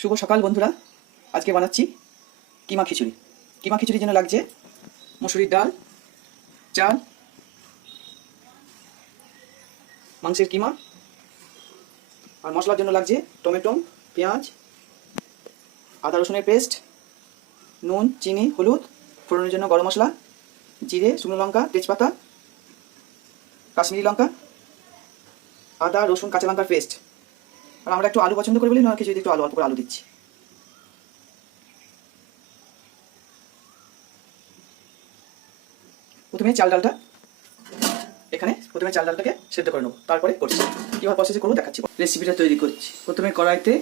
শুভ সকাল, বন্ধুরা। আজকে বানাচ্ছি কিমা খিচুড়ি। কিমা খিচুড়ির জন্য লাগছে মুসুরির ডাল, চাল, মাংসের কিমা, আর মশলার জন্য লাগছে টমেটো, পেঁয়াজ, আদা রসুনের পেস্ট, নুন, চিনি, হলুদ, ফোড়নের জন্য গরম মশলা, জিরে, শুকনো লঙ্কা, তেজপাতা, কাশ্মীরি লঙ্কা, আদা, রসুন, কাঁচা লঙ্কার পেস্ট। আর আমরা একটু আলু পছন্দ করি বলি না কিছু যদি একটু আলু, অল্প করে আলু দিচ্ছি। প্রথমে চাল ডালটা, এখানে প্রথমে চাল ডালটাকে সেদ্ধ করে নেব, তারপরে করছি। কীভাবে প্রসেসে করব, দেখাচ্ছি। রেসিপিটা তৈরি করছি। প্রথমে কড়াইতে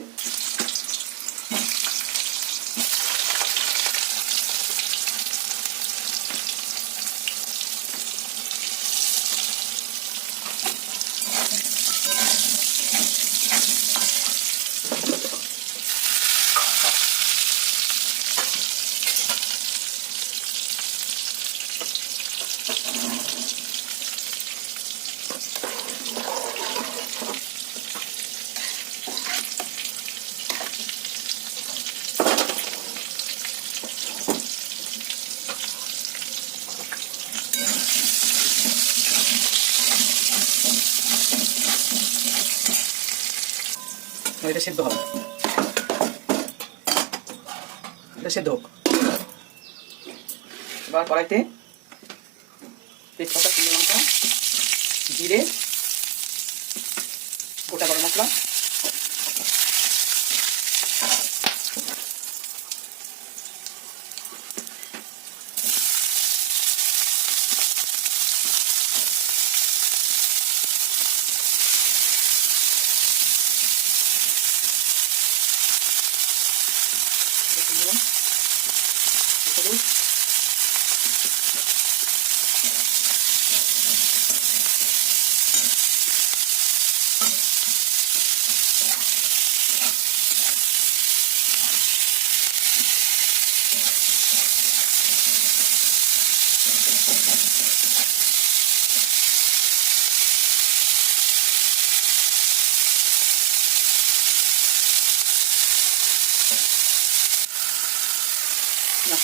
এটা সেদ্ধ হবে। এটা সেদ্ধ হোক। এবার কড়াইতে তেজপাতা শুকনো লঙ্কা, জিরে, গোটা গরম মশলা একটু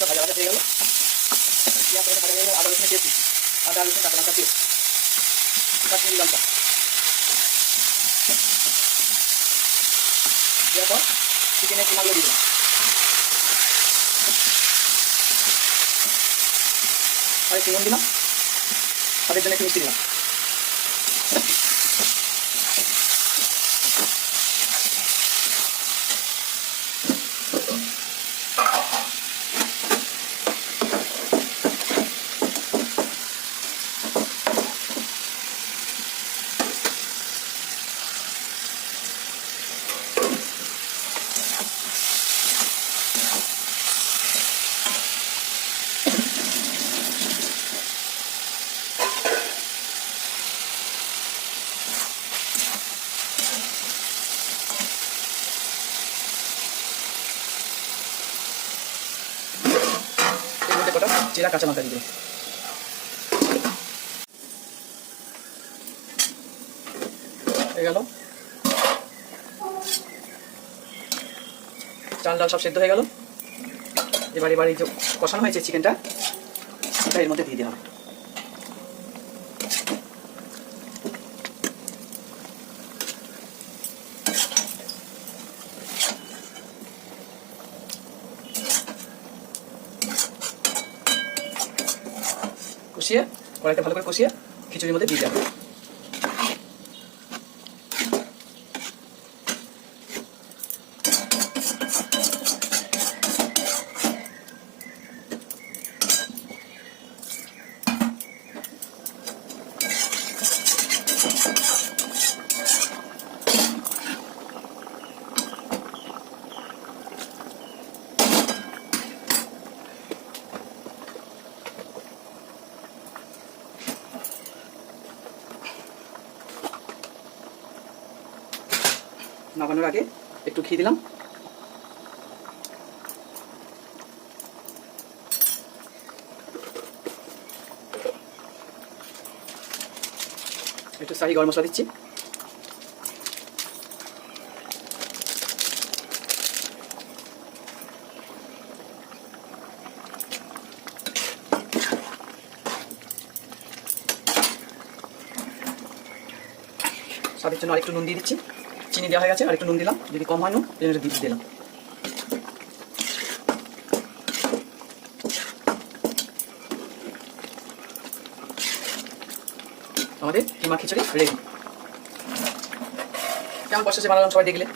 মাছটা ভাজা ভাজা হয়ে গেল। পেঁয়াজ ভাজা ভাজা হয়ে গেল, আদা রসুনের পেস্ট দিচ্ছি। আদা, রসুন, কাঁচা লঙ্কা পেস্ট কাশ্মীরি লঙ্কা দেওয়ার পর চিকেনের কিমাগুলো দিয়ে দিলাম। আর নুন দিলাম। তাদের জন্য একটু মিষ্টি দিলাম। চেরা কাঁচা লঙ্কা দিলাম হয়ে গেল চাল ডাল সব সেদ্ধ হয়ে গেল এবার এই যে কষানো হয়েছে চিকেনটা এটা এর মধ্যে দিয়ে দিলাম কষিয়ে কড়াইতে ভালো করে কষিয়ে খিচুড়ির মধ্যে দিয়ে দেবো। নামানোর আগে একটু ঘি দিলাম। একটু সাহি গরম মশলা দিচ্ছি। স্বাদের জন্য আরেকটু নুন দিয়ে দিচ্ছি। চিনি দেওয়া হয়ে গেছে আর একটু নুন দিলাম। যদি কম হয় নুন দিয়ে দিলাম। আমাদের কিমা খিচুড়ি রেডি কেমন বসেছে বানালাম সবাই দেখলে?